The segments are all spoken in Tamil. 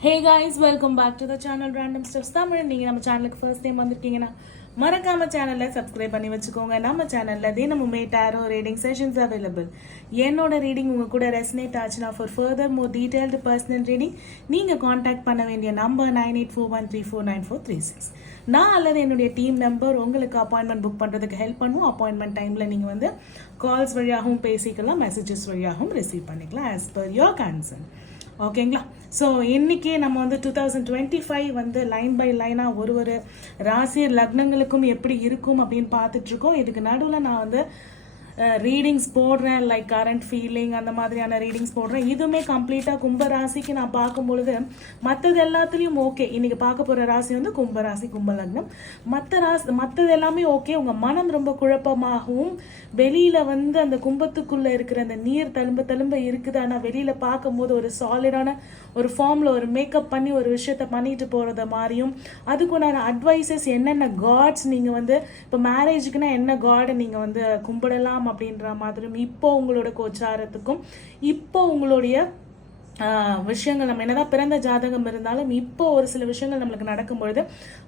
Hey guys, welcome back to the channel Random Steps Tamil. நீங்க நம்ம சேனலுக்கு ஃபர்ஸ்ட் டைம் வந்திருக்கீங்கன்னா மறக்காம சேனலை சப்ஸ்கிரைப் பண்ணி வச்சுக்கோங்க. நம்ம சேனல்ல தினமுமே டாரோ ரீடிங் செஷன்ஸ் அவைலபிள். என்னோட ரீடிங் உங்க கூட ரெசனேட் ஆச்சுன்னா for further more detailed personal reading நீங்க காண்டாக்ட் பண்ண வேண்டிய நம்பர் 9841349436. நான் அல்லது என்னுடைய டீம் மெம்பர் உங்களுக்கு அப்பாயின்மெண்ட் புக் பண்றதுக்கு ஹெல்ப் பண்ணுவோம். அப்பாயின்மெண்ட் டைம்ல நீங்க வந்து கால்ஸ் வழியாகவும் பேசிக்கலாம், மெசேஜஸ் வழியாகவும் ரிசீவ் பண்ணிக்கலாம் as per your concern. ஓகேங்களா? ஸோ இன்னைக்கு நம்ம வந்து 2025 வந்து லைன் பை லைனாக ஒரு ராசி லக்னங்களுக்கும் எப்படி இருக்கும் அப்படின்னு பார்த்துட்டு இருக்கோம். இதுக்கு நடுவில் நான் வந்து ரீடிங்ஸ் போடுறேன், லைக் கரண்ட் ஃபீலிங் அந்த மாதிரியான ரீடிங்ஸ் போடுறேன். இதுவுமே கம்ப்ளீட்டாக கும்பராசிக்கு நான் பார்க்கும் பொழுது மற்றது எல்லாத்துலேயும் ஓகே. இன்னைக்கு பார்க்க போகிற ராசி வந்து கும்பராசி, கும்ப லக்னம். மற்றது எல்லாமே ஓகே. உங்கள் மனம் ரொம்ப குழப்பமாகவும் வெளியில் வந்து அந்த கும்பத்துக்குள்ளே இருக்கிற அந்த நீர் தழும்ப இருக்குது. ஆனால் வெளியில் பார்க்கும்போது ஒரு சாலிடான ஒரு ஃபார்மில் ஒரு மேக்கப் பண்ணி ஒரு விஷயத்த பண்ணிட்டு போகிறத மாதிரியும் அதுக்குண்டான அட்வைசஸ் என்னென்ன காட்ஸ் நீங்கள் வந்து இப்போ மேரேஜுக்குன்னா என்ன காடை நீங்கள் வந்து கும்பிடலாம் அப்படின்ற மாதிரியும் இப்போ உங்களோட கோச்சாரத்துக்கும் இப்போ உங்களுடைய விஷயங்கள் நம்ம என்னதான் பிறந்த ஜாதகம் இருந்தாலும் இப்போ ஒரு சில விஷயங்கள் நம்மளுக்கு நடக்கும் பொழுது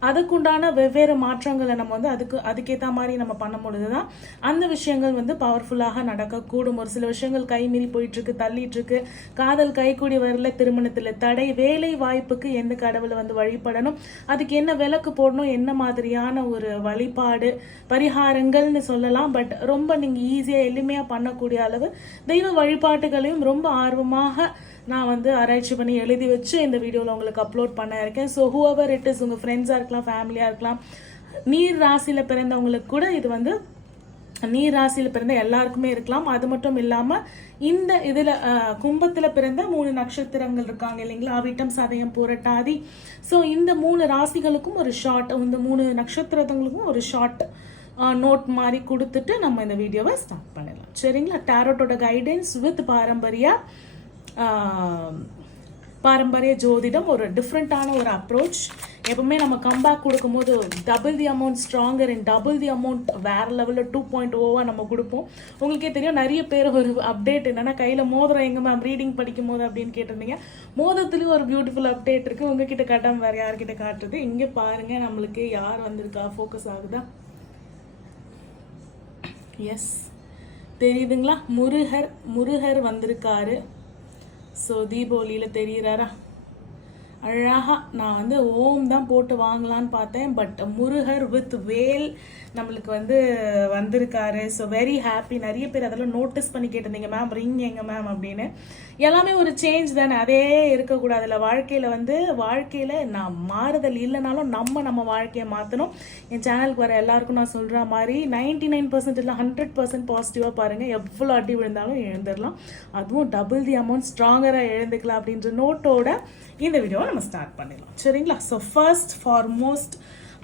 அதுக்குண்டான வெவ்வேறு மாற்றங்களை நம்ம வந்து அதுக்கேற்ற மாதிரி நம்ம பண்ணும் பொழுதுதான் அந்த விஷயங்கள் வந்து பவர்ஃபுல்லாக நடக்கக்கூடும். ஒரு சில விஷயங்கள் கைமீறி போயிட்டு இருக்கு, தள்ளிட்டு இருக்கு, காதல் கைக்கூடி வரல, திருமணத்துல தடை, வேலை வாய்ப்புக்கு எந்த கடவுளை வந்து வழிபடணும், அதுக்கு என்ன விளக்கு போடணும், என்ன மாதிரியான ஒரு வழிபாடு பரிகாரங்கள்னு சொல்லலாம். பட் ரொம்ப நீங்க ஈஸியா எளிமையா பண்ணக்கூடிய அளவு தெய்வ வழிபாட்டுகளையும் ரொம்ப ஆர்வமாக நான் வந்து ஆராய்ச்சி பண்ணி எழுதி வச்சு இந்த வீடியோவில் உங்களுக்கு அப்லோட் பண்ண இருக்கேன். ஸோ ஹூவர் இட் இஸ், உங்கள் ஃப்ரெண்ட்ஸாக இருக்கலாம், ஃபேமிலியாக இருக்கலாம், நீர் ராசியில் பிறந்தவங்களுக்கு கூட இது வந்து நீர் ராசியில் பிறந்த எல்லாருக்குமே இருக்கலாம். அது மட்டும் இல்லாமல் இந்த இதில் கும்பத்தில் பிறந்த 3 நட்சத்திரங்கள் இருக்காங்க இல்லைங்களா, அவிட்டம், சதயம், புரட்டாதி. ஸோ இந்த 3 ராசிகளுக்கும் ஒரு ஷார்ட், இந்த 3 நட்சத்திரங்களுக்கும் ஒரு ஷார்ட் நோட் மாதிரி கொடுத்துட்டு நம்ம இந்த வீடியோவை ஸ்டார்ட் பண்ணலாம். சரிங்களா? டாரோட்டோட கைடன்ஸ் வித் பாரம்பரிய ஜோதிடம், ஒரு டிஃப்ரெண்ட்டான ஒரு அப்ரோச். எப்பவுமே நம்ம கம்பேக் கொடுக்கும் போது double the amount stronger and double the amount வேற லெவலில் 2.0 நம்ம கொடுப்போம். உங்களுக்கே தெரியும், நிறைய பேர் ஒரு அப்டேட் என்னன்னா கையில் மோதிரம் எங்க மேம் ரீடிங் படிக்கும் போது அப்படின்னு கேட்டிருந்தீங்க. மோதிரத்துலேயும் ஒரு பியூட்டிஃபுல் அப்டேட் இருக்கு. உங்ககிட்ட காட்டாம வேற யார்கிட்ட காட்டுறது? இங்கே பாருங்க, நம்மளுக்கு யார் வந்திருக்கா, ஃபோக்கஸ் ஆகுதா? எஸ், தெரியுதுங்களா? முருகர் வந்திருக்காரு. ஸோ தீபாவளியில் தெரிகிறாரா அழகா? நான் வந்து ஓம் தான் போட்டு வாங்கலான்னு பார்த்தேன், பட் முருகர் வித் வேல் நம்மளுக்கு வந்து வந்திருக்காரு. So very happy. நிறைய பேர் அதெல்லாம் நோட்டீஸ் பண்ணி கேட்டிருந்தீங்க, மேம் ரிங் எங்க மேம் அப்படின்னு. எல்லாமே ஒரு சேஞ்ச் தானே, அதே இருக்கக்கூடாதுல்ல. வாழ்க்கையில் நான் மாறுதல் இல்லைனாலும் நம்ம வாழ்க்கையை மாற்றணும். என் சேனலுக்கு வர எல்லாருக்கும் நான் சொல்கிற மாதிரி 99% இல்லை 100% பாசிட்டிவாக பாருங்கள். எவ்வளோ அடி விழுந்தாலும் எழுந்துடலாம், அதுவும் டபுள் தி அமௌண்ட் ஸ்ட்ராங்கராக எழுந்துக்கலாம் அப்படின்ற நோட்டோட இந்த வீடியோவை நம்ம ஸ்டார்ட் பண்ணிடலாம். சரிங்களா? ஸோ ஃபர்ஸ்ட் ஃபார்மோஸ்ட்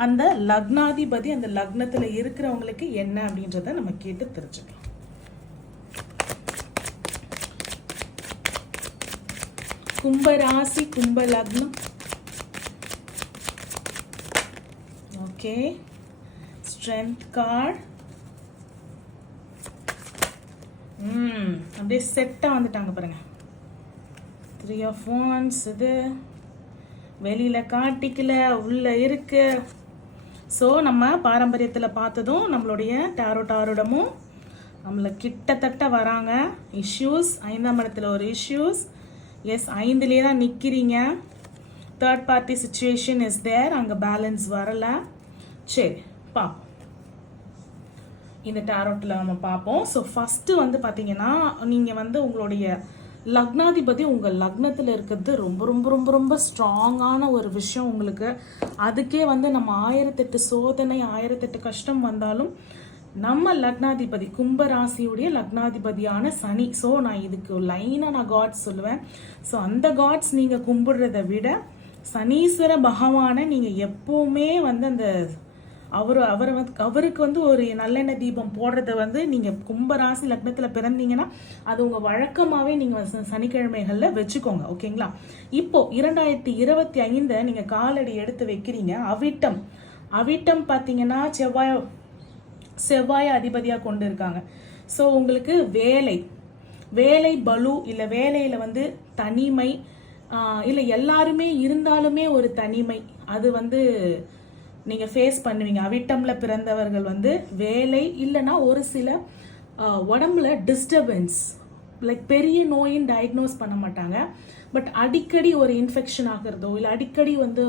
அந்த லக்னாதிபதி அந்த லக்னத்துல இருக்கிறவங்களுக்கு என்ன அப்படின்றத நம்ம கேட்டு தெரிஞ்சுக்கலாம். கும்பராசி, கும்ப லக்னம். Okay, strength card. அப்படியே செட்டா வந்துட்டாங்க பாருங்க. 3 of Wands. இது வெளியில காட்டிக்கல, உள்ள இருக்கு. ஸோ நம்ம பாரம்பரியத்தில் பார்த்ததும் நம்மளுடைய டாரோடமும் நம்மளை கிட்டத்தட்ட வராங்க. இஷ்யூஸ் 5ஆம் இடத்துல ஒரு இஷ்யூஸ். எஸ், 5லேயே தான் நிற்கிறீங்க. Third party situation is there, அங்கே பேலன்ஸ் வரல. சரி, பார்ப்போம். இந்த டாரோட்டில் நம்ம பார்ப்போம். ஸோ ஃபஸ்ட்டு வந்து பார்த்தீங்கன்னா, நீங்கள் வந்து உங்களுடைய லக்னாதிபதி உங்கள் லக்னத்தில் இருக்கிறது ரொம்ப ரொம்ப ரொம்ப ரொம்ப ஸ்ட்ராங்கான ஒரு விஷயம் உங்களுக்கு. அதுக்கே வந்து நம்ம 1008 சோதனை 1008 கஷ்டம் வந்தாலும் நம்ம லக்னாதிபதி கும்பராசியுடைய லக்னாதிபதியான சனி. ஸோ நான் இதுக்கு லைனாக நான் காட்ஸ் சொல்லுவேன். ஸோ அந்த காட்ஸ் நீங்கள் கும்பிடுறத விட சனீஸ்வர பகவானை நீங்கள் எப்போவுமே வந்து அந்த அவருக்கு வந்து ஒரு நல்லெண்ணெய் தீபம் போடுறத வந்து நீங்கள் கும்பராசி லக்னத்தில் பிறந்தீங்கன்னா அது உங்கள் வழக்கமாகவே நீங்கள் சனிக்கிழமைகளில் வச்சுக்கோங்க. ஓகேங்களா? இப்போ 2025 நீங்கள் காலடி எடுத்து வைக்கிறீங்க. அவிட்டம் பார்த்தீங்கன்னா செவ்வாய் அதிபதியாக கொண்டு இருக்காங்க. ஸோ உங்களுக்கு வேலை பலு இல்லை வேலையில் வந்து தனிமை, இல்லை எல்லாருமே இருந்தாலுமே ஒரு தனிமை, அது வந்து நீங்கள் ஃபேஸ் பண்ணுவீங்க. அவிட்டமில் பிறந்தவர்கள் வந்து வேலை இல்லைன்னா ஒரு சில உடம்புல டிஸ்டர்பன்ஸ், லைக் பெரிய நோயின் டயக்னோஸ் பண்ண மாட்டாங்க, பட் அடிக்கடி ஒரு இன்ஃபெக்ஷன் ஆகிறதோ இல்லை அடிக்கடி வந்து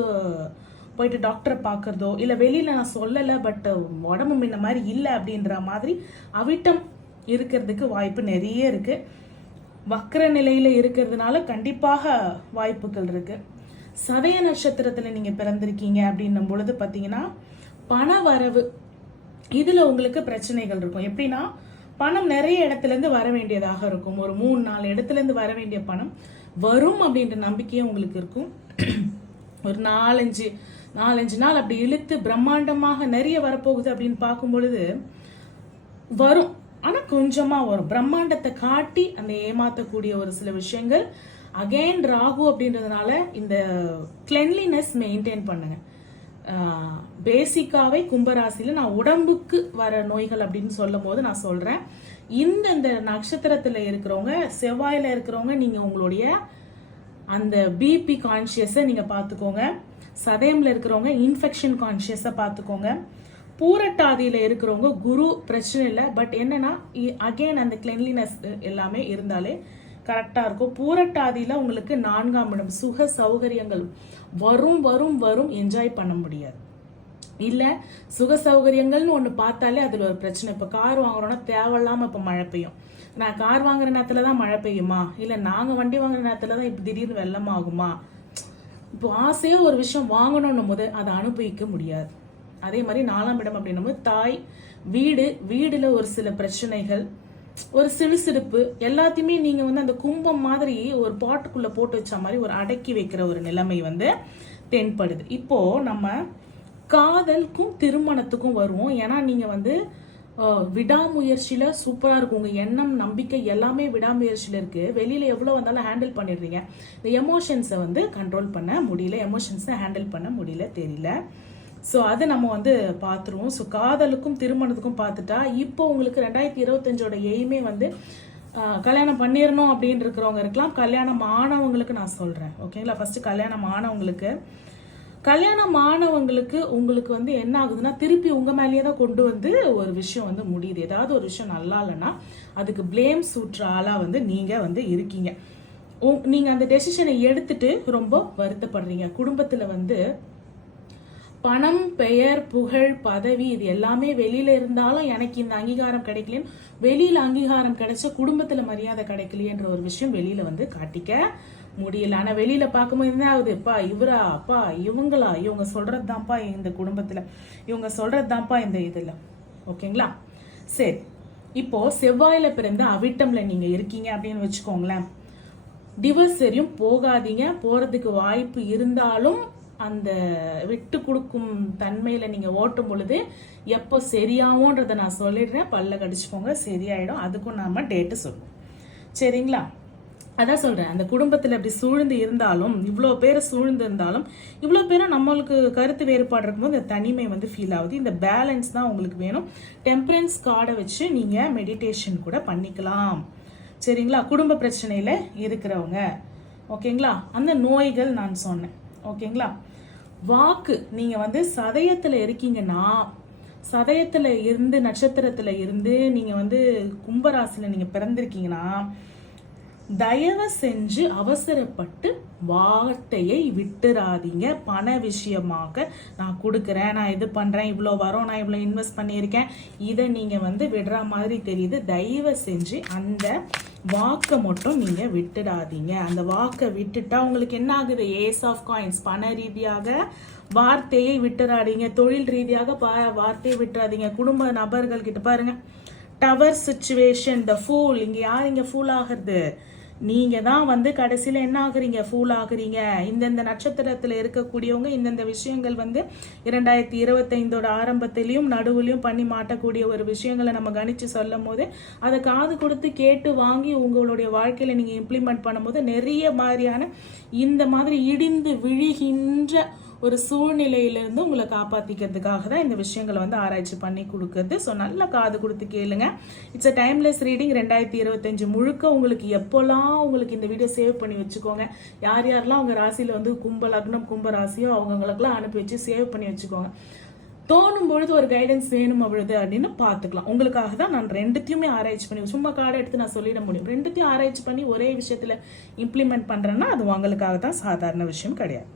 போயிட்டு டாக்டரை பார்க்குறதோ இல்லை வெளியில் நான் சொல்லலை பட் உடம்பு முன்ன மாதிரி இல்லை அப்படின்ற மாதிரி அவிட்டம் இருக்கிறதுக்கு வாய்ப்பு நிறைய இருக்குது. வக்ர நிலையில் இருக்கிறதுனால கண்டிப்பாக வாய்ப்புகள் இருக்குது. சதய நட்சத்திரத்தில் நீங்கள் பிறந்திருக்கீங்க அப்படின்னும் பொழுது பார்த்தீங்கன்னா பண வரவு இதில் உங்களுக்கு பிரச்சனைகள் இருக்கும். எப்படின்னா பணம் நிறைய இடத்துலேருந்து வர வேண்டியதாக இருக்கும். ஒரு 3-4 இடத்துலேருந்து வர வேண்டிய பணம் வரும் அப்படின்ற நம்பிக்கையும் உங்களுக்கு இருக்கும். ஒரு 4-5 நாள் அப்படி இழுத்து பிரம்மாண்டமாக நிறைய வரப்போகுது அப்படின்னு பார்க்கும் பொழுது வரும், ஆனால் கொஞ்சமாக வரும். பிரம்மாண்டத்தை காட்டி அந்த ஏமாற்றக்கூடிய ஒரு சில விஷயங்கள். அகெயின் ராகு அப்படின்றதுனால இந்த கிளென்லினஸ் மெயின்டைன் பண்ணுங்க. பேசிக்காவே கும்பராசியில் நான் உடம்புக்கு வர நோய்கள் அப்படின்னு சொல்லும் போது நான் சொல்கிறேன், இந்த நட்சத்திரத்தில் இருக்கிறவங்க, செவ்வாயில் இருக்கிறவங்க, நீங்கள் உங்களுடைய அந்த பிபி கான்ஷியஸை நீங்கள் பார்த்துக்கோங்க. சதயமில் இருக்கிறவங்க இன்ஃபெக்ஷன் கான்ஷியஸை பார்த்துக்கோங்க. பூரட்டாதியில் இருக்கிறவங்க குரு பிரச்சனை இல்லை, பட் என்னன்னா அகெயின் அந்த கிளென்லினஸ் எல்லாமே இருந்தாலே கரெக்டாக இருக்கும். பூரட்டாதியில் உங்களுக்கு 4ஆம் இடம், சுக சௌகரியங்கள் வரும் வரும் வரும், என்ஜாய் பண்ண முடியாது. இல்லை சுக சௌகரியங்கள்னு ஒன்று பார்த்தாலே அதில் ஒரு பிரச்சனை. இப்போ கார் வாங்குறோன்னா தேவையில்லாமல் இப்போ மழை பெய்யும். நான் கார் வாங்குற நேரத்தில் தான் மழை பெய்யுமா, இல்லை நாங்கள் வண்டி வாங்குற நேரத்தில் தான் இப்போ திடீர்னு வெள்ளம் ஆகுமா? இப்போ ஆசையாக ஒரு விஷயம் வாங்கணும்னும் போது அதை அனுபவிக்க முடியாது. அதே மாதிரி 4ஆம் இடம் அப்படின்னும் தாய் வீடுல ஒரு சில பிரச்சனைகள், ஒரு சிடுசிடுப்பு எல்லாத்தையுமே நீங்க வந்து அந்த கும்பம் மாதிரி ஒரு பாட்டுக்குள்ள போட்டு வச்ச மாதிரி ஒரு அடக்கி வைக்கிற ஒரு நிலைமை வந்து தென்படுது. இப்போ நம்ம காதலுக்கும் திருமணத்துக்கும் வருவோம். ஏன்னா நீங்க வந்து விடாமுயற்சியில சூப்பரா இருக்கும். உங்க எண்ணம் நம்பிக்கை எல்லாமே விடாமுயற்சியில இருக்கு. வெளியில எவ்வளவு வந்தாலும் ஹேண்டில் பண்ணிடுறீங்க. இந்த எமோஷன்ஸை வந்து கண்ட்ரோல் பண்ண முடியல, எமோஷன்ஸை ஹேண்டில் பண்ண முடியல, தெரியல. ஸோ அதை நம்ம வந்து பார்த்துருவோம். ஸோ காதலுக்கும் திருமணத்துக்கும் பார்த்துட்டா இப்போ உங்களுக்கு 2025ஓட எய்மே வந்து கல்யாணம் பண்ணிடணும் அப்படின்னு இருக்கிறவங்க இருக்கலாம். கல்யாணம் ஆனவங்களுக்கு நான் சொல்கிறேன், ஓகேங்களா? ஃபஸ்ட்டு கல்யாணம் ஆனவங்களுக்கு உங்களுக்கு வந்து என்ன ஆகுதுன்னா திருப்பி உங்கள் மேலேயே தான் கொண்டு வந்து ஒரு விஷயம் வந்து முடியுது. ஏதாவது ஒரு விஷயம் நல்லா இல்லைன்னா அதுக்கு பிளேம் சூற்ற ஆளாக வந்து நீங்கள் வந்து இருக்கீங்க. நீங்கள் அந்த டெசிஷனை எடுத்துட்டு ரொம்ப வருத்தப்படுறீங்க. குடும்பத்தில் வந்து பணம், பெயர், புகழ், பதவி இது எல்லாமே வெளியில இருந்தாலும் எனக்கு இந்த அங்கீகாரம் கிடைக்கலன்னு, வெளியில அங்கீகாரம் கிடைச்ச குடும்பத்துல மரியாதை கிடைக்கலையன்ற ஒரு விஷயம் வெளியில வந்து காட்டிக்க முடியல. ஆனா வெளியில பார்க்கும்போது என்ன ஆகுது, அப்பா இவரா, அப்பா இவங்களா, இவங்க சொல்றது தான்ப்பா இந்த குடும்பத்துல, இவங்க சொல்றது தான்ப்பா இந்த இதுல, ஓகேங்களா? சரி, இப்போ செவ்வாயில பிறந்து அவிட்டம்ல நீங்க இருக்கீங்க அப்படின்னு வச்சுக்கோங்களேன். டிவோர்ஸ் வரையும் போகாதீங்க. போறதுக்கு வாய்ப்பு இருந்தாலும் அந்த விட்டு கொடுக்கும் தன்மையில நீங்க ஓட்டும் பொழுது எப்போ சரியாகும்ன்றத நான் சொல்லிடுறேன். பல்ல கடிச்சுக்கோங்க, சரியாயிடும். அதுக்கும் நாம டேட்டு சொல்லுவோம், சரிங்களா? அதான் சொல்றேன், அந்த குடும்பத்துல அப்படி சூழ்ந்து இருந்தாலும், இவ்வளோ பேரை சூழ்ந்து இருந்தாலும், இவ்வளோ பேரும் நம்மளுக்கு கருத்து வேறுபாடு இருக்கும்போது இந்த தனிமை வந்து ஃபீல் ஆகுது. இந்த பேலன்ஸ் தான் உங்களுக்கு வேணும். டெம்பரன்ஸ் கார்டை வச்சு நீங்க மெடிடேஷன் கூட பண்ணிக்கலாம், சரிங்களா? குடும்ப பிரச்சனையில இருக்கிறவங்க, ஓகேங்களா? அந்த நோய்கள் நான் சொன்னேன், ஓகேங்களா? வாக்கு, நீங்க வந்து சதயத்துல இருக்கீங்கன்னா, சதயத்துல இருந்து நட்சத்திரத்துல இருந்து நீங்க வந்து கும்பராசில நீங்க பிறந்திருக்கீங்கன்னா, தயவு செஞ்சு அவசரப்பட்டு வார்த்தையை விட்டுறாதீங்க. பண விஷயமாக நான் கொடுக்குறேன், நான் இது பண்றேன், இவ்வளோ வரும், நான் இவ்வளோ இன்வெஸ்ட் பண்ணியிருக்கேன், இதை நீங்க வந்து விடுற மாதிரி தெரியுது. தயவு செஞ்சு அந்த வாக்கை மட்டும் நீங்க விட்டுடாதீங்க. அந்த வாக்கை விட்டுட்டா உங்களுக்கு என்ன ஆகுது? Ace of coins. பண ரீதியாக வார்த்தையை விட்டுறாதீங்க, தொழில் ரீதியாக வார்த்தையை விட்டுறாதீங்க. குடும்ப நபர்கள் கிட்ட பாருங்க, டவர் சிச்சுவேஷன், த ஃபூல். இங்க யார் இங்க ஃபூல் ஆகுறது? நீங்க தான் வந்து கடைசியில என்ன ஆகுறீங்க? ஃபூல் ஆகுறீங்க. இந்தந்த நட்சத்திரத்துல இருக்கக்கூடியவங்க இந்தந்த விஷயங்கள் வந்து 2025ஓட ஆரம்பத்திலையும் நடுவுலையும் பண்ணி மாட்டக்கூடிய ஒரு விஷயங்களை நம்ம கணிச்சு சொல்லும் போது அதை காது கொடுத்து கேட்டு வாங்கி உங்களுடைய வாழ்க்கையில நீங்க இம்ப்ளிமெண்ட் பண்ணும்போது நிறைய மாதிரியான இந்த மாதிரி இடிந்து விழுகின்ற ஒரு சூழ்நிலையிலிருந்து உங்களை காப்பாத்திக்கிறதுக்காக தான் இந்த விஷயங்களை வந்து ஆராய்ச்சி பண்ணி கொடுக்குறது. ஸோ நல்ல காது கொடுத்து கேளுங்க. It's a timeless reading. 2025 முழுக்க உங்களுக்கு எப்போல்லாம் உங்களுக்கு இந்த வீடியோ சேவ் பண்ணி வச்சுக்கோங்க. யார் யாரெல்லாம் உங்க ராசியில வந்து கும்ப லக்னம் கும்ப ராசியோ அவங்களுக்கெல்லாம் அனுப்பி வச்சு சேவ் பண்ணி வச்சுக்கோங்க. தோணும் பொழுது ஒரு கைடன்ஸ் வேணும் பொழுது அப்படின்னு பார்த்துக்கலாம். உங்களுக்காக தான் நான் ரெண்டுத்தையுமே ஆராய்ச்சி பண்ணி, சும்மா கார்டை எடுத்து நான் சொல்லிட முடியும். ரெண்டுத்தையும் ஆராய்ச்சி பண்ணி ஒரே விஷயத்துல இம்ப்ளிமெண்ட் பண்றேன்னா அது உங்களுக்காக தான், சாதாரண விஷயம் கிடையாது.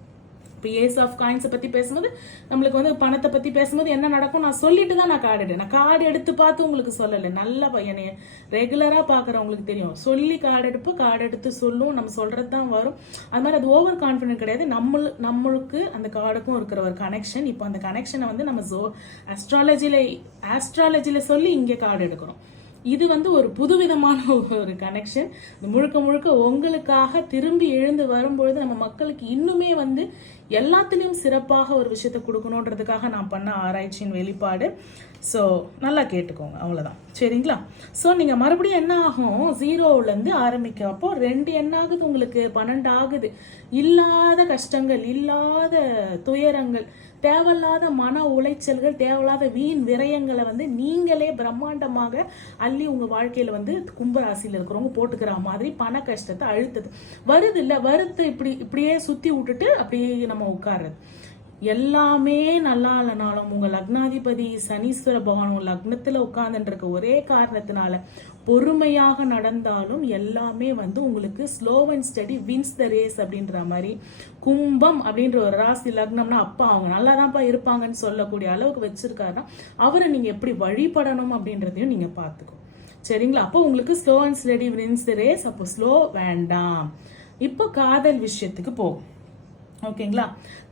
இப்போ ஏஸ் ஆஃப் காயின்ஸை பற்றி பேசும்போது நம்மளுக்கு வந்து பணத்தை பற்றி பேசும்போது என்ன நடக்கும் நான் சொல்லிட்டு தான் நான் கார்டு எடுத்தேன். நான் கார்டு எடுத்து பார்த்து உங்களுக்கு சொல்லலை. நல்ல பையனை ரெகுலராக பார்க்குறவங்களுக்கு தெரியும். சொல்லி கார்டு எடுப்போம், கார்டு எடுத்து சொல்லும், நம்ம சொல்கிறது தான் வரும். அது மாதிரி அது ஓவர் கான்ஃபிடென்ட் கிடையாது. நம்மளுக்கு அந்த கார்டுக்கும் இருக்கிற ஒரு கனெக்ஷன். இப்போ அந்த கனெக்ஷனை வந்து நம்ம ஆஸ்ட்ராலஜியில் சொல்லி இங்கே கார்டு எடுக்கிறோம். இது வந்து ஒரு புதுவிதமான ஒரு கனெக்ஷன். முழுக்க முழுக்க உங்களுக்காக திரும்பி எழுந்து வரும்பொழுது நம்ம மக்களுக்கு இன்னுமே வந்து எல்லாத்துலேயும் சிறப்பாக ஒரு விஷயத்தை கொடுக்கணுன்றதுக்காக நான் பண்ண ஆராய்ச்சியின் வெளிப்பாடு. ஸோ நல்லா கேட்டுக்கோங்க, அவ்வளோதான். சரிங்களா? ஸோ நீங்கள் மறுபடியும் என்ன ஆகும், 0லேருந்து ஆரம்பிக்க. அப்போ 2 என்ன ஆகுது, உங்களுக்கு 12 ஆகுது. இல்லாத கஷ்டங்கள், இல்லாத துயரங்கள், தேவையில்லாத மன உளைச்சல்கள், தேவையில்லாத வீண் விரயங்களை வந்து நீங்களே பிரம்மாண்டமாக அள்ளி உங்க வாழ்க்கையில வந்து கும்பராசியில் இருக்கிறவங்க போட்டுக்கிற மாதிரி பண கஷ்டத்தை அழுத்தது வருது இல்ல, வருத்து இப்படியே சுத்தி விட்டுட்டு அப்படியே நம்ம உட்கார்றது. எல்லாமே நல்லா இல்லைனாலும் உங்க லக்னாதிபதி சனீஸ்வர பகவான் உங்க லக்னத்துல உட்கார்ந்துட்டு இருக்க ஒரே காரணத்தினால பொறுமையாக நடந்தாலும் எல்லாமே வந்து உங்களுக்கு slow and steady wins the race அப்படின்ற மாதிரி. கும்பம் அப்படின்ற ஒரு ராசி லக்னம்னா அப்பா அவங்க நல்லா தான்ப்பா இருப்பாங்கன்னு சொல்லக்கூடிய அளவுக்கு வச்சிருக்காருன்னா அவரை நீங்க எப்படி வழிபடணும் அப்படின்றதையும் நீங்க பார்த்துக்கோ. சரிங்களா? அப்போ உங்களுக்கு slow and steady wins the race. அப்போ ஸ்லோ வேண்டாம். இப்போ காதல் விஷயத்துக்கு போகும். ஓகேங்களா?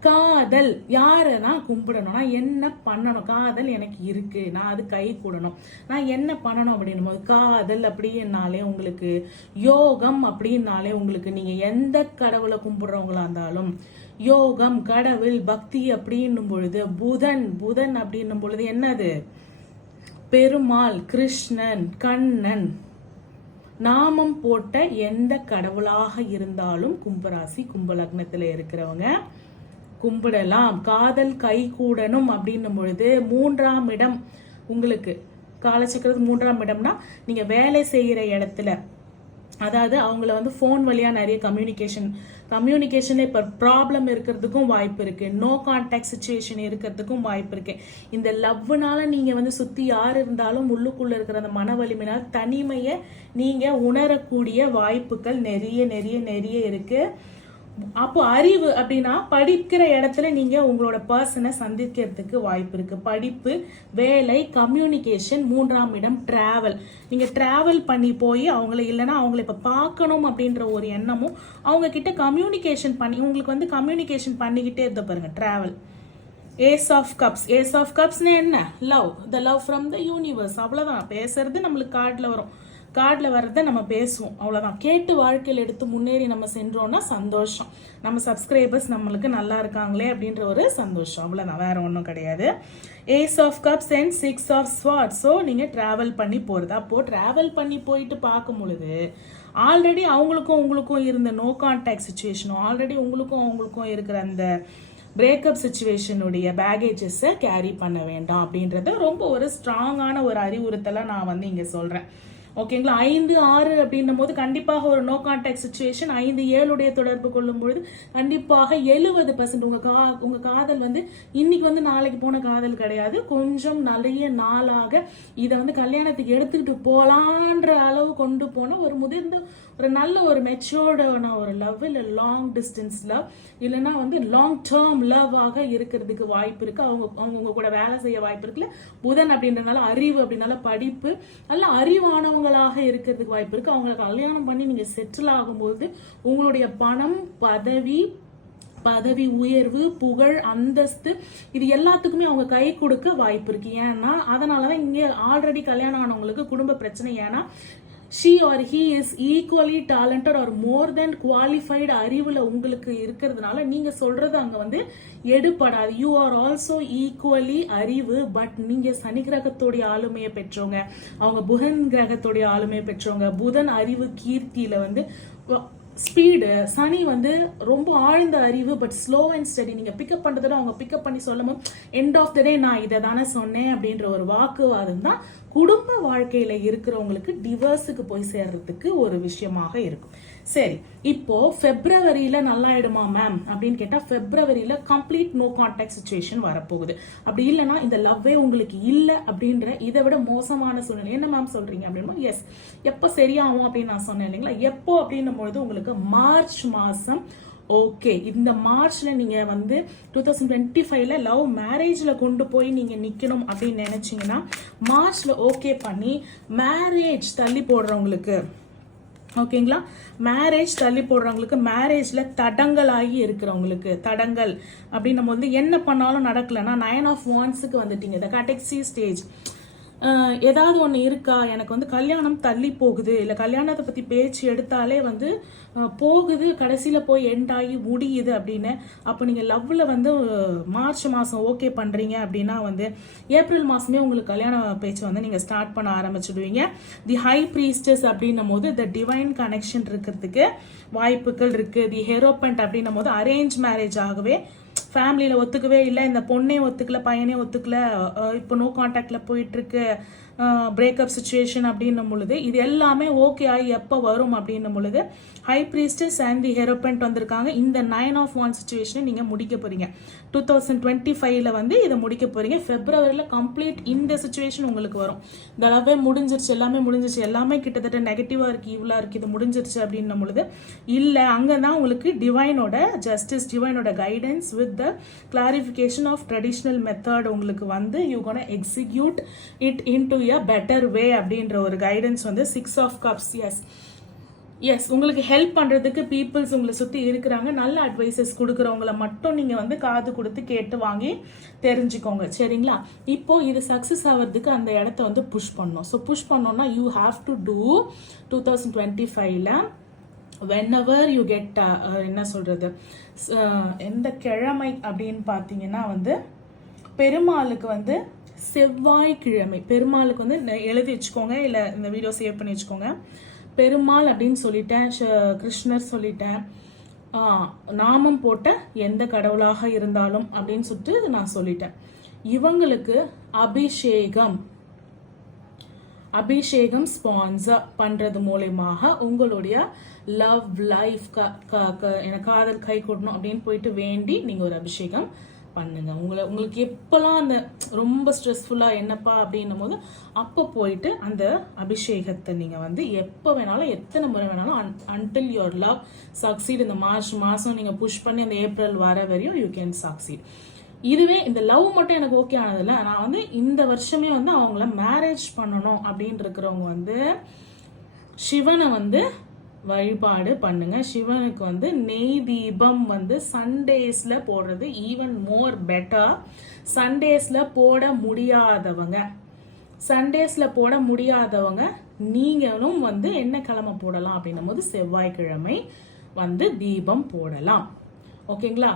காதல் யாருன்னா கும்பிடணும், நான் என்ன பண்ணணும், காதல் எனக்கு இருக்கு, நான் அது கை கூடணும், நான் என்ன பண்ணணும் அப்படின்னும் போது காதல் அப்படின்னாலே உங்களுக்கு யோகம் அப்படின்னாலே உங்களுக்கு நீங்க எந்த கடவுளை கும்பிடுறவங்களா இருந்தாலும் யோகம் கடவுள் பக்தி அப்படின்னும் பொழுது புதன் அப்படின்னும் பொழுது என்னது, பெருமாள் கிருஷ்ணன் கண்ணன் நாமம் போட்ட எந்த கடவுளாக இருந்தாலும் கும்பராசி கும்ப லக்னத்துல இருக்கிறவங்க கும்பிடலாம். காதல் கை கூடணும் அப்படின்னும் பொழுது 3ஆம் இடம் உங்களுக்கு காலச்சக்கரத்து 3ஆம் இடம்னா நீங்க வேலை செய்யற இடத்துல, அதாவது அவங்கள வந்து போன் வழியா நிறைய கம்யூனிகேஷன்ல இப்ப ப்ராப்ளம் இருக்கிறதுக்கும் வாய்ப்பு இருக்கு. நோ கான்டாக்ட் சிச்சுவேஷன் இருக்கிறதுக்கும் வாய்ப்பு இருக்கு. இந்த லவ்னால நீங்க வந்து சுத்தி யார் இருந்தாலும் உள்ளுக்குள்ள இருக்கிற அந்த மன வலிமையினால் தனிமையை நீங்க உணரக்கூடிய வாய்ப்புகள் நிறைய நிறைய நிறைய இருக்கு. அப்போ அறிவு அப்படின்னா படிக்கிற இடத்துல நீங்க உங்களோட பர்சனை சந்திக்கிறதுக்கு வாய்ப்பு இருக்கு. படிப்பு, வேலை, கம்யூனிகேஷன், 3ஆம் இடம் டிராவல். நீங்க டிராவல் பண்ணி போய் அவங்கள இல்லைன்னா அவங்கள இப்ப பார்க்கணும் அப்படின்ற ஒரு எண்ணமும் அவங்க கிட்ட கம்யூனிகேஷன் பண்ணி உங்களுக்கு வந்து கம்யூனிகேஷன் பண்ணிக்கிட்டே இருந்த பாருங்க. டிராவல். ஏஸ் ஆஃப் கப்ஸ்னா என்ன, love, the love from the universe. அவ்வளவுதான். பேசுறது நம்மளுக்கு கார்டில் வர்றதை நம்ம பேசுவோம், அவ்வளோதான். கேட்டு வாழ்க்கையில் எடுத்து முன்னேறி நம்ம சென்றோம்னா சந்தோஷம். நம்ம சப்ஸ்கிரைபர்ஸ் நம்மளுக்கு நல்லா இருக்காங்களே அப்படின்ற ஒரு சந்தோஷம், அவ்வளோதான், வேற ஒன்றும் கிடையாது. Ace of cups and 6 of swords. So நீங்கள் ட்ராவல் பண்ணி போகிறது. அப்போது ட்ராவல் பண்ணி போயிட்டு பார்க்கும் பொழுது ஆல்ரெடி அவங்களுக்கும் உங்களுக்கும் இருந்த நோ கான்டாக்ட் சுச்சுவேஷனும் ஆல்ரெடி உங்களுக்கும் இருக்கிற அந்த பிரேக்கப் சுச்சுவேஷனுடைய பேகேஜஸை கேரி பண்ண வேண்டாம் அப்படின்றத ரொம்ப ஒரு ஸ்ட்ராங்கான ஒரு அறிவுறுத்தலை நான் வந்து இங்கே சொல்கிறேன். ஓகேங்களா? 5, 6 அப்படின்னும் போது கண்டிப்பாக ஒரு நோ கான்டாக்ட் சுச்சுவேஷன். 5, 7 தொடர்பு கொள்ளும் பொழுது கண்டிப்பாக 70% உங்க காதல் வந்து இன்னைக்கு வந்து நாளைக்கு போன காதல் கிடையாது. கொஞ்சம் நிறைய நாளாக இதை வந்து கல்யாணத்துக்கு எடுத்துக்கிட்டு போலான்ற அளவு கொண்டு போன ஒரு முதிர்ந்த ஒரு நல்ல ஒரு மெச்சோர்டான ஒரு லவ், இல்லை லாங் டிஸ்டன்ஸ் லவ், இல்லைன்னா வந்து லாங் டேர்ம் லவ் ஆக இருக்கிறதுக்கு வாய்ப்பு இருக்கு. அவங்க கூட வேலை செய்ய வாய்ப்பு இருக்குல்ல. புதன் அப்படின்றனால அறிவு அப்படின்னால படிப்பு, நல்ல அறிவானவங்களாக இருக்கிறதுக்கு வாய்ப்பு இருக்கு. அவங்களை கல்யாணம் பண்ணி நீங்க செட்டில் ஆகும்போது உங்களுடைய பணம், பதவி உயர்வு, புகழ், அந்தஸ்து இது எல்லாத்துக்குமே அவங்க கை கொடுக்க வாய்ப்பு இருக்கு. ஏன்னா அதனாலதான் இங்க ஆல்ரெடி கல்யாணம் ஆனவங்களுக்கு குடும்ப பிரச்சனை. ஏன்னா she or he is equally talented or more than qualified அறிவுல உங்களுக்கு இருக்கிறதுனால நீங்க சொல்றது அங்க வந்து எடுபடாது. யூ ஆர் ஆல்சோ ஈக்குவலி அறிவு. பட் நீங்க சனி கிரகத்தோடைய ஆளுமையை பெற்றவங்க, அவங்க புதன் கிரகத்தோடைய ஆளுமையை பெற்றவங்க. புதன் அறிவு கீர்த்தியில வந்து ஸ்பீடு, சனி வந்து ரொம்ப ஆழ்ந்த அறிவு பட் ஸ்லோ அண்ட் ஸ்டடி. நீங்க பிக்கப் பண்றதோட அவங்க பிக்கப் பண்ணி சொல்லும் எண்ட் ஆஃப் த டே நான் இதை தானே சொன்னேன் அப்படின்ற ஒரு வாக்குவாதம் தான் குடும்ப வாழ்க்கையில இருக்கிறவங்களுக்கு டிவோர்ஸுக்கு போய் சேர்றதுக்கு ஒரு விஷயமாக இருக்கும். சரி, இப்போ பிப்ரவரியில நல்லா ஆயிடுமா மேம் அப்படின்னு கேட்டா, பிப்ரவரியில கம்ப்ளீட் நோ கான்டாக்ட் சிச்சுவேஷன் வரப்போகுது. அப்படி இல்லைன்னா இந்த லவ்வே உங்களுக்கு இல்லை அப்படின்ற இதை விட மோசமான சூழ்நிலை. என்ன மேம் சொல்றீங்க அப்படின்னா, எஸ், எப்போ சரியாகும் அப்படின்னு நான் சொன்னேன் இல்லைங்களா. எப்போ அப்படின்னும் பொழுது உங்களுக்கு மார்ச் மாசம். ஓகே, இந்த மார்ச்ல நீங்க வந்து 2025ல லவ் மேரேஜ்ல கொண்டு போய் நீங்க நிக்கணும் அப்படின்னு நினைச்சீங்கன்னா, மார்ச்ல ஓகே பண்ணி மேரேஜ் தள்ளி போடுறவங்களுக்கு, ஓகேங்களா, மேரேஜ் தள்ளி போடுறவங்களுக்கு, மேரேஜ்ல தடங்கள் ஆகி இருக்கிறவங்களுக்கு, தடங்கள் அப்படின்னும் போது என்ன பண்ணாலும் நடக்கலன்னா 9 of Wandsக்கு வந்துட்டீங்க, த கடைசி ஸ்டேஜ். ஏதாவது ஒன்று இருக்கா, எனக்கு வந்து கல்யாணம் தள்ளி போகுது, இல்லை கல்யாணத்தை பற்றி பேச்சு எடுத்தாலே வந்து போகுது, கடைசியில் போய் எண்ட் ஆகி முடியுது அப்படின்னு. அப்போ நீங்கள் லவ்வில் வந்து மார்ச் மாதம் ஓகே பண்ணுறீங்க அப்படின்னா வந்து ஏப்ரல் மாதமே உங்களுக்கு கல்யாண பேச்சு வந்து நீங்கள் ஸ்டார்ட் பண்ண ஆரம்பிச்சுடுவீங்க. தி ஹை ப்ரீஸ்டஸ் அப்படின்னும் போது த டிவைன் கனெக்ஷன் இருக்கிறதுக்கு வாய்ப்புகள் இருக்குது. தி ஹெரோபண்ட் அப்படின்னும் போது அரேஞ்ச் மேரேஜ் ஆகவே ஃபேமிலியில் ஒத்துக்கவே இல்லை, இந்த பொண்ணே ஒத்துக்கல, பையனே ஒத்துக்கல, இப்போ நோ கான்டாக்டில் போயிட்டுருக்கு, பிரேக்கப் சுச்சுவேஷன் அப்படின்னும் பொழுது இது எல்லாமே ஓகே ஆகி எப்போ வரும் அப்படின்னும் பொழுது ஹை ப்ரீஸ்டஸ் அண்ட் தி ஹெரோபண்ட் வந்திருக்காங்க. இந்த 9 of Wands சுச்சுவேஷனை நீங்கள் முடிக்க போகிறீங்க 2025ல வந்து இதை முடிக்க போகிறீங்க. பிப்ரவரியில் கம்ப்ளீட் இந்த சுச்சுவேஷன் உங்களுக்கு வரும். இந்த லவ்வே முடிஞ்சிருச்சு, எல்லாமே முடிஞ்சிருச்சு, எல்லாமே கிட்டத்தட்ட நெகட்டிவாக இருக்குது, ஈவலாக இருக்குது, இது முடிஞ்சிருச்சு அப்படின்னும் பொழுது இல்லை, அங்கே தான் உங்களுக்கு டிவைனோட ஜஸ்டிஸ், டிவைனோட guidance with the clarification of traditional method உங்களுக்கு வந்து you gonna execute it in to a better way அப்படின்ற ஒரு கைடன்ஸ் வந்து 6 of Cups. எஸ், உங்களுக்கு ஹெல்ப் பண்ணுறதுக்கு பீப்புள்ஸ் உங்களை சுற்றி இருக்கிறாங்க. நல்ல அட்வைசஸ் கொடுக்குறவங்கள மட்டும் நீங்கள் வந்து காது கொடுத்து கேட்டு வாங்கி தெரிஞ்சுக்கோங்க, சரிங்களா. இப்போ இது சக்ஸஸ் ஆகிறதுக்கு அந்த இடத்த வந்து புஷ் பண்ணணும். ஸோ புஷ் பண்ணோன்னா யூ ஹாவ் டு டூ 2025ல whenever you get என்ன சொல்கிறது, எந்த கிழமை அப்படின்னு பார்த்தீங்கன்னா வந்து பெருமாளுக்கு வந்து செவ்வாய்க்கிழமை, பெருமாளுக்கு வந்து எழுதி வச்சுக்கோங்க, இல்லை இந்த வீடியோ சேவ் பண்ணி வச்சுக்கோங்க. பெருமாள் அப்படின்னு சொல்லிட்டேன், கிருஷ்ணர் சொல்லிட்டேன், நாமம் போட்ட எந்த கடவுளாக இருந்தாலும் அப்படின்னு சொல்லிட்டு நான் சொல்லிட்டேன். இவங்களுக்கு அபிஷேகம் ஸ்பான்சர் பண்றது மூலமாக உங்களுடைய லவ் லைஃப் எனக்கு காதல் கை கொடுக்கணும் அப்படின்னு போயிட்டு வேண்டி நீங்க ஒரு அபிஷேகம் பண்ணுங்க. உங்களுக்கு எப்பெல்லாம் அந்த ரொம்ப ஸ்ட்ரெஸ்ஃபுல்லாக என்னப்பா அப்படின்னும் போது அப்போ போயிட்டு அந்த அபிஷேகத்தை நீங்கள் வந்து எப்போ வேணாலும் எத்தனை முறை வேணாலும் அன்டில் யுவர் லவ் சக்சீட். இந்த மார்ச் மாதம் நீங்கள் புஷ் பண்ணி அந்த ஏப்ரல் வர வரையும் யூ கேன் சக்சீட். இதுவே இந்த லவ் மட்டும் எனக்கு ஓகே ஆனதில்ல, நான் வந்து இந்த வருஷமே வந்து அவங்கள மேரேஜ் பண்ணணும் அப்படின்னு இருக்கிறவங்க வந்து சிவனை வந்து வழிபாடு பண்ணுங்க. சிவனுக்கு வந்து நெய் தீபம் வந்து சண்டேஸ்ல போடுறது ஈவன் மோர் பெட்டர். சண்டேஸ்ல போட முடியாதவங்க நீங்களும் வந்து என்ன கிழமை போடலாம் அப்படின்னும் போது செவ்வாய்க்கிழமை வந்து தீபம் போடலாம், ஓகேங்களா.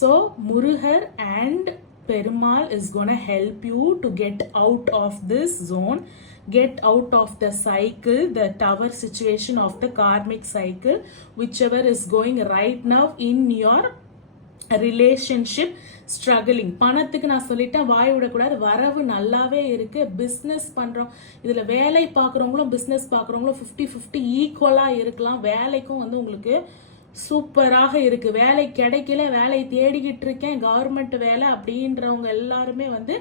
So Murugar and Perumal is gonna help you to get out of this zone, get out of the cycle, the tower situation of the karmic cycle, whichever is going right now in your relationship struggling. பணத்துக்கு நான் சொல்லிட்டேன், வாய் விடக்கூடாது, வரவு நல்லாவே இருக்கு. பிஸ்னஸ் பண்றோம், இதுல வேலை பார்க்குறவங்களும் பிஸ்னஸ் பார்க்குறவங்களும் 50-50 ஈக்குவலா இருக்கலாம். வேலைக்கும் வந்து உங்களுக்கு சூப்பராக இருக்கு. வேலை கிடைக்கல, வேலை தேடிக்கிட்டு இருக்கேன், கவர்மெண்ட் வேலை அப்படின்றவங்க எல்லாருமே வந்து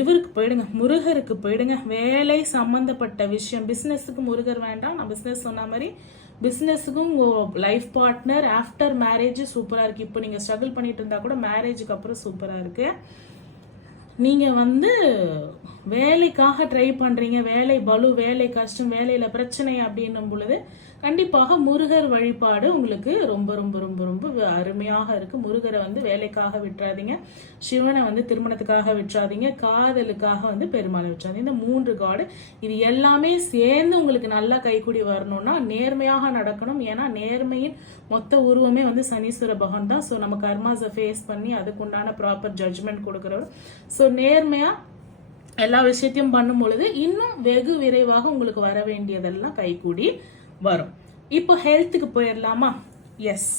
இவருக்கு போயிடுங்க, முருகருக்கு போயிடுங்க. வேலை சம்பந்தப்பட்ட விஷயம், பிஸ்னஸுக்கு முருகர் வேண்டாம். நான் பிஸ்னஸ் சொன்ன மாதிரி பிஸ்னஸுக்கும் லைஃப் பார்ட்னர் ஆஃப்டர் மேரேஜ் சூப்பராக இருக்குது. இப்போ நீங்கள் ஸ்ட்ரகிள் பண்ணிட்டு இருந்தா கூட மேரேஜுக்கு அப்புறம் சூப்பராக இருக்கு. நீங்கள் வந்து வேலைக்காக ட்ரை பண்ணுறீங்க, வேலை பலு, வேலை கஷ்டம், வேலையில் பிரச்சனை அப்படின்னும் பொழுது கண்டிப்பாக முருகர் வழிபாடு உங்களுக்கு ரொம்ப ரொம்ப ரொம்ப ரொம்ப அருமையாக இருக்கு. முருகரை வந்து வேலைக்காக விட்டுறாதீங்க, சிவனை வந்து திருமணத்துக்காக விட்டுறாதீங்க, காதலுக்காக வந்து பெருமாளை விட்டுறாதீங்க. இந்த 3 காடு இது எல்லாமே சேர்ந்து உங்களுக்கு நல்லா கைக்கூடி வரணும்னா நேர்மையாக நடக்கணும். ஏன்னா நேர்மையின் மொத்த உருவமே வந்து சனீஸ்வர பகவான் தான். ஸோ நம்ம கர்மாஸை ஃபேஸ் பண்ணி அதுக்குண்டான ப்ராப்பர் ஜட்ஜ்மெண்ட் கொடுக்குறவர். ஸோ நேர்மையா எல்லா விஷயத்தையும் பண்ணும் பொழுது இன்னும் வெகு விரைவாக உங்களுக்கு வர வேண்டியதெல்லாம் கைகூடி வரும். இப்போ ஹெல்த்துக்கு போயிடலாமா? Yes.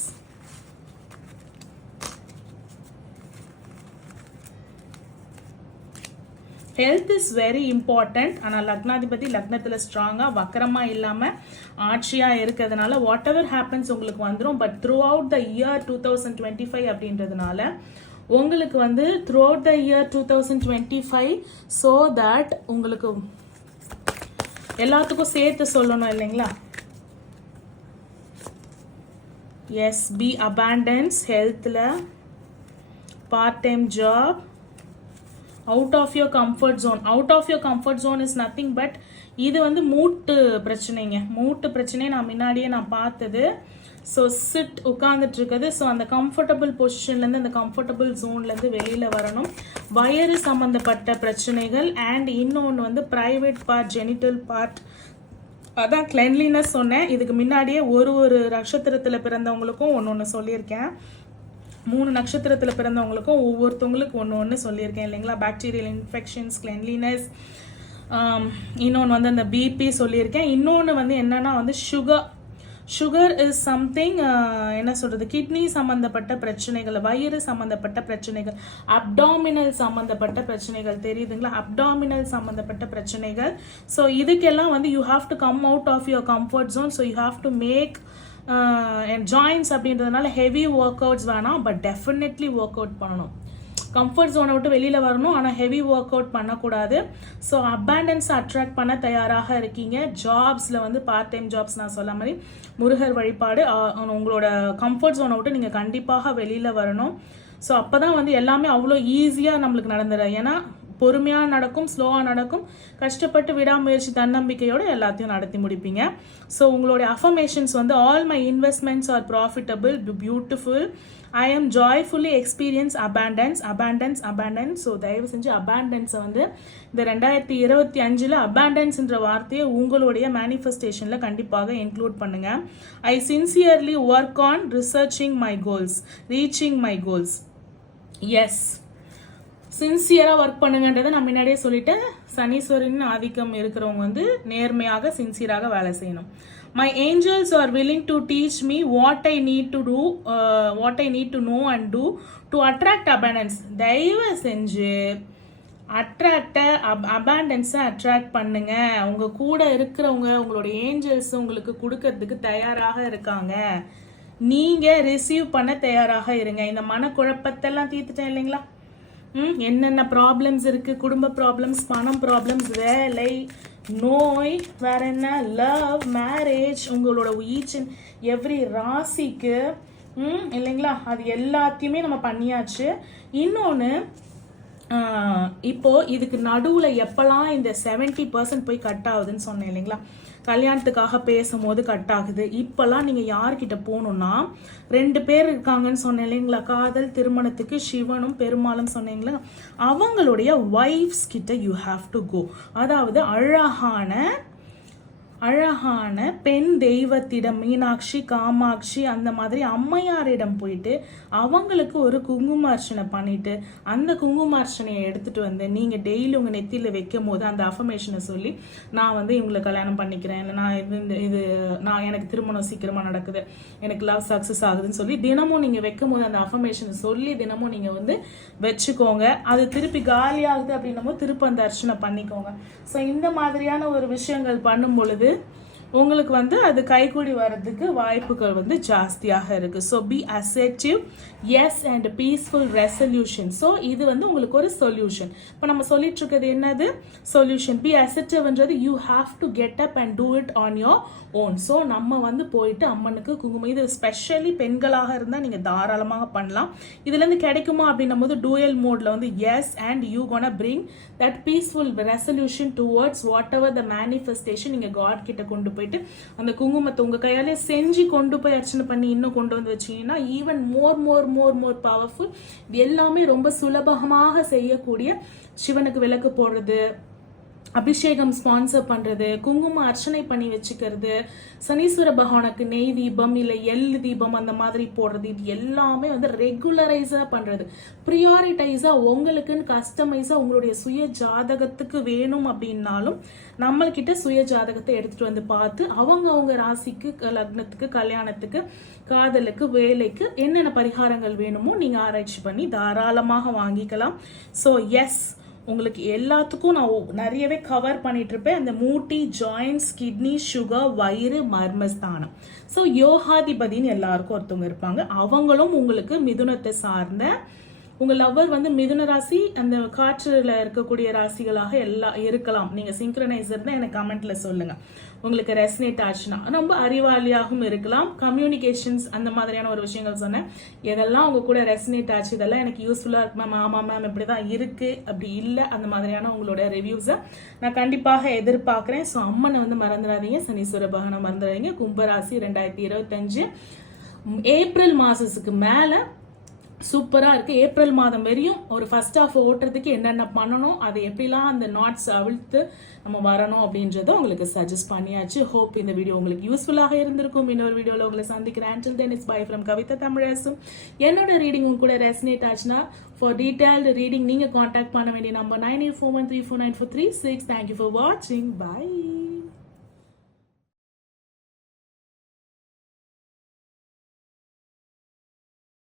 Health is very important. ஆனால் லக்னாதிபதி லக்னத்தில் ஸ்ட்ராங்காக வக்கரமாக இல்லாமல் ஆட்சியாக இருக்கிறதுனால வாட் எவர் ஹேப்பன்ஸ் உங்களுக்கு வந்துடும். But throughout the year 2025 அப்படின்றதுனால உங்களுக்கு வந்து throughout the year 2025 so that உங்களுக்கு எல்லாத்துக்கும் சேர்த்து சொல்லணும் இல்லைங்களா? எஸ், பி அபாண்டன்ஸ் ஹெல்த்தில், part time job, out of your comfort zone. Out of your comfort zone is nothing but இது வந்து மூட்டு பிரச்சனைங்க. மூட்டு பிரச்சனையை நான் முன்னாடியே பார்த்தது. ஸோ சிட் உட்காந்துட்டு இருக்குது. ஸோ அந்த கம்ஃபர்டபுள் பொசிஷன்லேருந்து அந்த கம்ஃபர்டபுள் ஜோன்லேருந்து வெளியில் வரணும். வயிறு சம்மந்தப்பட்ட பிரச்சனைகள் அண்ட் இன்னொன்று வந்து ப்ரைவேட் பார்ட், ஜெனிட்டல் பார்ட், அதான் கிளென்லினஸ் சொன்னேன். இதுக்கு முன்னாடியே ஒரு நட்சத்திரத்தில் பிறந்தவங்களுக்கும் ஒன்று சொல்லியிருக்கேன். 3 நட்சத்திரத்தில் பிறந்தவங்களுக்கும் ஒவ்வொருத்தவங்களுக்கு ஒன்று சொல்லியிருக்கேன் இல்லைங்களா? பாக்டீரியல் இன்ஃபெக்ஷன்ஸ், கிளென்லினஸ், இன்னொன்று வந்து அந்த பிபி சொல்லியிருக்கேன். இன்னொன்று வந்து என்னன்னா வந்து சுகர் இஸ் சம்திங், என்ன சொல்கிறது, கிட்னி சம்மந்தப்பட்ட பிரச்சனைகள், வயிறு சம்மந்தப்பட்ட பிரச்சனைகள், அப்டாமினல் சம்மந்தப்பட்ட பிரச்சனைகள், தெரியுதுங்களா? அப்டாமினல் சம்மந்தப்பட்ட பிரச்சனைகள். ஸோ இதுக்கெல்லாம் வந்து you have to come out of your comfort zone. So you have to make joins அப்படின்றதுனால ஹெவி ஒர்க் அவுட்ஸ் வேணாம், பட் டெஃபினெட்லி ஒர்க் அவுட் பண்ணணும். கம்ஃபர்ட் ஜோனை விட்டு வெளியில் வரணும், ஆனால் ஹெவி ஒர்க் அவுட் பண்ணக்கூடாது. ஸோ அபாண்டன்ஸ் அட்ராக்ட் பண்ண தயாராக இருக்கீங்க. ஜாப்ஸில் வந்து பார்ட் டைம் ஜாப்ஸ் நான் சொல்ல மாதிரி முருகர் வழிபாடு, உங்களோட கம்ஃபர்ட் ஜோனை விட்டு நீங்கள் கண்டிப்பாக வெளியில் வரணும். ஸோ அப்போ தான் வந்து எல்லாமே அவ்வளோ ஈஸியாக நம்மளுக்கு நடந்துடும். ஏன்னா பொறுமையாக நடக்கும், ஸ்லோவாக நடக்கும், கஷ்டப்பட்டு விடாமுயற்சி தன்னம்பிக்கையோடு எல்லாத்தையும் நடத்தி முடிப்பீங்க. ஸோ உங்களுடைய அஃபர்மேஷன்ஸ் வந்து all my investments are profitable, beautiful, I am joyfully experience abundance, abundance, abundance. So தயவு செஞ்சு அபாண்டன்ஸை வந்து இந்த 2025 அபாண்டன்ஸ்ன்ற வார்த்தையை உங்களுடைய மேனிஃபெஸ்டேஷனில் கண்டிப்பாக இன்க்ளூட் பண்ணுங்க. I sincerely work on researching my goals, reaching my goals. Yes, சின்சியராக ஒர்க் பண்ணுங்கன்றதை நான் முன்னாடியே சொல்லிட்டேன். சனீஸ்வரன் ஆதிக்கம் இருக்கிறவங்க வந்து நேர்மையாக சின்சியராக வேலை செய்யணும். My angels are willing to teach me what I need to do, what I need to know and do to attract abundance. தயவு செஞ்சு அபாண்டன்ஸை அட்ராக்ட் பண்ணுங்க. உங்க கூட இருக்கிறவங்க, உங்களோட ஏஞ்சல்ஸ் உங்களுக்கு கொடுக்கறதுக்கு தயாராக இருக்காங்க. நீங்க ரிசீவ் பண்ண தயாராக இருங்க. இந்த மனக்குழப்பத்தெல்லாம் தீர்த்துட்டேன் இல்லைங்களா? என்னென்ன ப்ராப்ளம்ஸ் இருக்கு, குடும்ப ப்ராப்ளம்ஸ், பணம் ப்ராப்ளம்ஸ், வேலை, நோய், வேற என்ன, லவ், மேரேஜ், உங்களோட ஈச் அண்ட் எவ்ரி ராசிக்கு இல்லைங்களா? அது எல்லாத்தையுமே நம்ம பண்ணியாச்சு. இன்னொன்று, இப்போ இதுக்கு நடுவில் எப்பெல்லாம் இந்த 70% போய் கட் ஆகுதுன்னு சொன்னேன் இல்லைங்களா? கல்யாணத்துக்காக பேசும்போது கட் ஆகுது. இப்பெல்லாம் நீங்கள் யார்கிட்ட போகணுன்னா, 2 பேர் இருக்காங்கன்னு சொன்னேன் இல்லைங்களா? காதல் திருமணத்துக்கு சிவனும் பெருமாளும் சொன்னீங்களா? அவங்களுடைய ஒய்ஃப்ஸ் கிட்ட யூ ஹாவ் டு கோ. அதாவது அழகான பெண் தெய்வத்திடம், மீனாட்சி, காமாட்சி, அந்த மாதிரி அம்மையாரிடம் போயிட்டு அவங்களுக்கு ஒரு குங்கும அர்ச்சனை பண்ணிட்டு அந்த குங்கும அர்ச்சனையை எடுத்துட்டு வந்து நீங்கள் டெய்லி உங்கள் நெத்தியில் வைக்கும் போது அந்த அஃபர்மேஷனை சொல்லி, நான் வந்து இவங்களை கல்யாணம் பண்ணிக்கிறேன், நான் நான் எனக்கு திருமணம் சீக்கிரமாக நடக்குது, எனக்கு லவ் சக்ஸஸ் ஆகுதுன்னு சொல்லி தினமும் நீங்கள் வைக்கும் போது அந்த அஃபர்மேஷனை சொல்லி தினமும் நீங்கள் வந்து வச்சுக்கோங்க. அது திருப்பி காலியாகுது அப்படின்னும் போது திருப்பி அந்த அர்ச்சனை பண்ணிக்கோங்க. ஸோ இந்த மாதிரியான ஒரு விஷயங்கள் பண்ணும் பொழுது உங்களுக்கு வந்து அது கைகூடி வர்றதுக்கு வாய்ப்புகள் வந்து ஜாஸ்தியாக இருக்கு. So be assertive, yes and peaceful resolution. So இது வந்து உங்களுக்கு ஒரு சொல்யூஷன். இப்போ நம்ம சொல்லிட்டு இருக்கிறது என்னது? சொல்யூஷன். பி அசர்ட்டிவ்ன்றது you have to get up and do it on your own. So நம்ம வந்து போயிட்டு அம்மனுக்கு குங்குமம், இது ஸ்பெஷலி பெண்களாக இருந்தால் நீங்கள் தாராளமாக பண்ணலாம். இதுலேருந்து கிடைக்குமா அப்படின்னும் போது டூயல் மோட்ல வந்து us and you gonna bring that peaceful resolution towards whatever the manifestation நீங்கள் காட் கிட்ட கொண்டு போயிட்டு அந்த குங்குமத்தை உங்க கையாலே செஞ்சு கொண்டு போய் அர்ச்சனை பண்ணி இன்னும் கொண்டு வந்து வச்சீங்கன்னா ஈவன் மோர் பவர்ஃபுல். இது எல்லாமே ரொம்ப சுலபமாக செய்யக்கூடிய, சிவனுக்கு விளக்கு போடுறது, அபிஷேகம் ஸ்பான்சர் பண்றது, குங்கும அர்ச்சனை பண்ணி வச்சுக்கிறது, சனீஸ்வர பகவானுக்கு நெய் தீபம் இல்லை எள்ளு தீபம் அந்த மாதிரி போடுறது, இது எல்லாமே வந்து ரெகுலரைஸா பண்றது. ப்ரியாரிட்டைஸா உங்களுக்குன்னு கஸ்டமைஸா உங்களுடைய சுய ஜாதகத்துக்கு வேணும் அப்படின்னாலும் நம்மள்கிட்ட சுய ஜாதகத்தை எடுத்துட்டு வந்து பார்த்து அவங்க ராசிக்கு, லக்னத்துக்கு, கல்யாணத்துக்கு, காதலுக்கு, வேலைக்கு என்னென்ன பரிகாரங்கள் வேணுமோ நீங்க ஆராய்ச்சி பண்ணி தாராளமாக வாங்கிக்கலாம். ஸோ எஸ், உங்களுக்கு எல்லாத்துக்கும் நான் நிறையவே கவர் பண்ணிட்டு இருப்பேன். அந்த மூட்டி, ஜாயின்ஸ், கிட்னி, சுகர், வயிறு, மர்மஸ்தானம். ஸோ யோகாதிபதினு எல்லாருக்கும் ஒருத்தவங்க இருப்பாங்க. அவங்களும் உங்களுக்கு மிதுனத்தை சார்ந்த, உங்க லவ்வர் வந்து மிதுன ராசி, அந்த காற்றுல இருக்கக்கூடிய ராசிகளாக எல்லாம் இருக்கலாம். நீங்க சிங்க்ரனைசர் தான் எனக்கு கமெண்ட்ல சொல்லுங்க. உங்களுக்கு ரெசனேட் ஆச்சுன்னா ரொம்ப அறிவாளியாகவும் இருக்கலாம். கம்யூனிகேஷன்ஸ் அந்த மாதிரியான ஒரு விஷயங்கள் சொன்னேன். எதெல்லாம் உங்க கூட ரெசனேட் ஆச்சு, இதெல்லாம் எனக்கு யூஸ்ஃபுல்லா இருக்கு மேம், ஆமா மேம் இப்படிதான் இருக்கு, அப்படி இல்லை, அந்த மாதிரியான உங்களோட ரிவ்யூஸை நான் கண்டிப்பாக எதிர்பார்க்கிறேன். ஸோ அம்மனை வந்து மறந்துடாதீங்க, சனீஸ்வர பகவானை மறந்துடாதீங்க. கும்பராசி 2025 ஏப்ரல் மாசத்துக்கு மேல சூப்பரா இருக்கு. ஏப்ரல் மாதம் வரையும் ஒரு ஃபர்ஸ்ட் ஹாஃப் ஓட்டுறதுக்கு என்னென்ன பண்ணணும், அதை எப்படிலாம் அந்த நாட்ஸ் அவிழ்த்து நம்ம வரணும் அப்படின்றத உங்களுக்கு சஜஸ்ட் பண்ணியாச்சு. ஹோப் இந்த வீடியோ உங்களுக்கு யூஸ்ஃபுல்லாக இருந்திருக்கும். இன்னொரு வீடியோவில் உங்களை சந்திக்கிறேன். Until then, it's bye from Kavitha தமிழரசும். என்னோட ரீடிங் உங்க கூட ரெசனேட் ஆச்சுன்னா ஃபார் டீடைல்டு ரீடிங் நீங்க கான்டாக்ட் பண்ண வேண்டிய number 9841349436. Thank you for watching. Bye.